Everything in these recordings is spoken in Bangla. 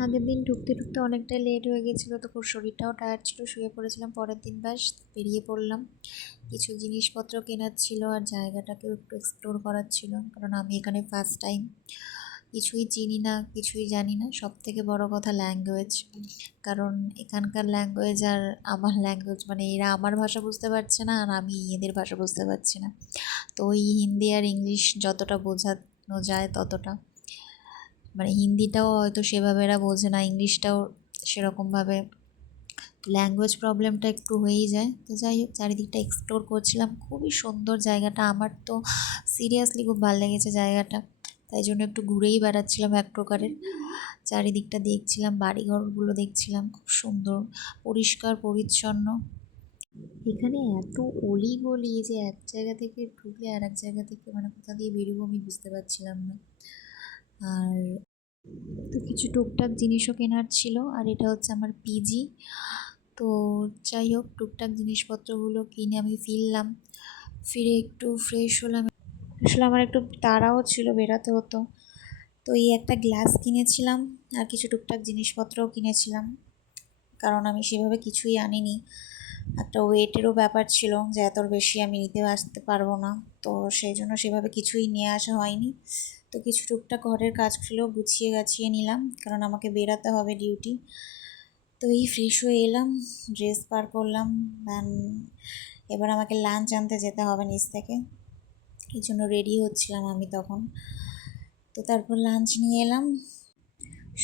আগের দিন ঢুকতে অনেকটাই লেট হয়ে গেছিলো, তো খুব শরীরটাও টায়ার্ড ছিল, শুয়ে পড়েছিলাম। পরের দিন ব্যাস বেরিয়ে পড়লাম। কিছু জিনিসপত্র কেনার ছিল আর জায়গাটাকেও একটু এক্সপ্লোর করার ছিল, কারণ আমি এখানে ফার্স্ট টাইম, কিছুই চিনি না, কিছুই জানি না। সব থেকে বড় কথা ল্যাঙ্গুয়েজ, কারণ এখানকার ল্যাঙ্গুয়েজ আর আমার ল্যাঙ্গুয়েজ, মানে এরা আমার ভাষা বুঝতে পারছে না আর আমি এদের ভাষা বুঝতে পারছি না। তো ওই হিন্দি আর ইংলিশ যতটা বোঝানো যায় ততটা, মানে হিন্দিটাও হয়তো সেভাবে এরা বোঝে না, ইংলিশটাও সেরকমভাবে, ল্যাঙ্গুয়েজ প্রবলেমটা একটু হয়েই যায়। তো যাই হোক, চারিদিকটা এক্সপ্লোর করছিলাম। খুবই সুন্দর জায়গাটা, আমার তো সিরিয়াসলি খুব ভালো লেগেছে জায়গাটা, তাই জন্য একটু ঘুরেই বেড়াচ্ছিলাম এক প্রকারের। চারিদিকটা দেখছিলাম, বাড়িঘরগুলো দেখছিলাম, খুব সুন্দর, পরিষ্কার পরিচ্ছন্ন। এখানে এত অলিগলি যে এক জায়গা থেকে ঢুকলে আর এক জায়গা থেকে, মানে কোথা দিয়ে বেরোবো আমি বুঝতে পারছিলাম না। আর তো কিছু টুকটাক জিনিসও কেনার ছিল, আর এটা হচ্ছে আমার পিজি। তো যাই হোক, টুকটাক জিনিসপত্রগুলো কিনে আমি ফিরলাম। ফিরে একটু ফ্রেশ হলাম। আসলে আমার একটু তাড়াও ছিল, বেরাতে হতো। তো এই একটা গ্লাস কিনেছিলাম আর কিছু টুকটাক জিনিসপত্রও কিনেছিলাম, কারণ আমি সেভাবে কিছুই আনিনি। একটা ওয়েটেরও ব্যাপার ছিল যে এত বেশি আমি নিতে আসতে পারবো না, তো সেই জন্য সেভাবে কিছুই নিয়ে আসা হয়নি। তো কিছু টুকটাক ঘরের কাজগুলো গুছিয়ে গাছিয়ে নিলাম, কারণ আমাকে বেরাতে হবে ডিউটি। তো এই ফ্রেশ হয়ে এলাম, ড্রেস পার করলাম, দেন এবার আমাকে লাঞ্চ আনতে যেতে হবে নিচ থেকে, এই জন্য রেডি হচ্ছিলাম আমি তখন। তো তারপর লাঞ্চ নিয়ে এলাম।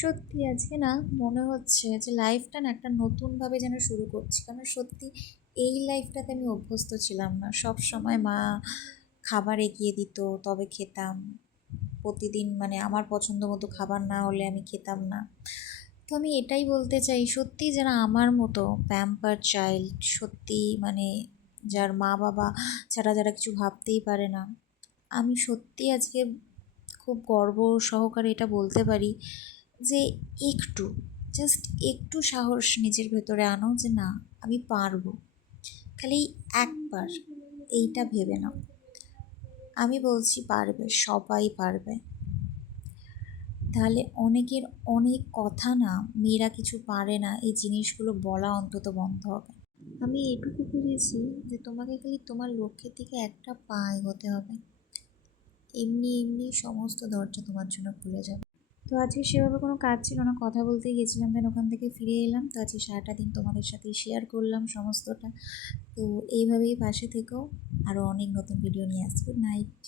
সত্যি আজকে না মনে হচ্ছে যে লাইফটা না একটা নতুনভাবে যেন শুরু করছি, কারণ সত্যি এই লাইফটাতে আমি অভ্যস্ত ছিলাম না। সব সময় মা খাবার এগিয়ে দিত, তবে খেতাম। প্রতিদিন মানে আমার পছন্দ মতো খাবার না হলে আমি খেতাম না। তো আমি এটাই বলতে চাই, সত্যি যারা আমার মতো প্যাম্পার চাইল্ড, সত্যি মানে যার মা বাবা ছাড়া যারা কিছু ভাবতেই পারে না, আমি সত্যি আজকে খুব গর্ব সহকারে এটা বলতে পারি যে একটু, জাস্ট একটু সাহস নিজের ভেতরে আনো যে না, আমি পারবো। খালি একবার এইটা ভেবে নাও। আমি বলছি পারবে, সবাই পারবে। তাহলে অনেকের অনেক কথা না, মেয়েরা কিছু পারে না এই জিনিসগুলো বলা অন্তত বন্ধ হবে। আমি এটুকু বুঝেছি যে তোমাকে খালি তোমার লক্ষ্যের দিকে একটা পা এগোতে হবে, এমনি এমনি সমস্ত দরজা তোমার জন্য খুলে যাবে। তো আজকে সেভাবে কোনো কাজ ছিল না, কথা বলতেই গেছিলাম, দেন ওখান থেকে ফিরে এলাম। তো আজকে সারাটা দিন তোমাদের সাথেই শেয়ার করলাম সমস্তটা। তো এইভাবেই পাশে থেকেও, আরও অনেক নতুন ভিডিও নিয়ে আসবো। Good night.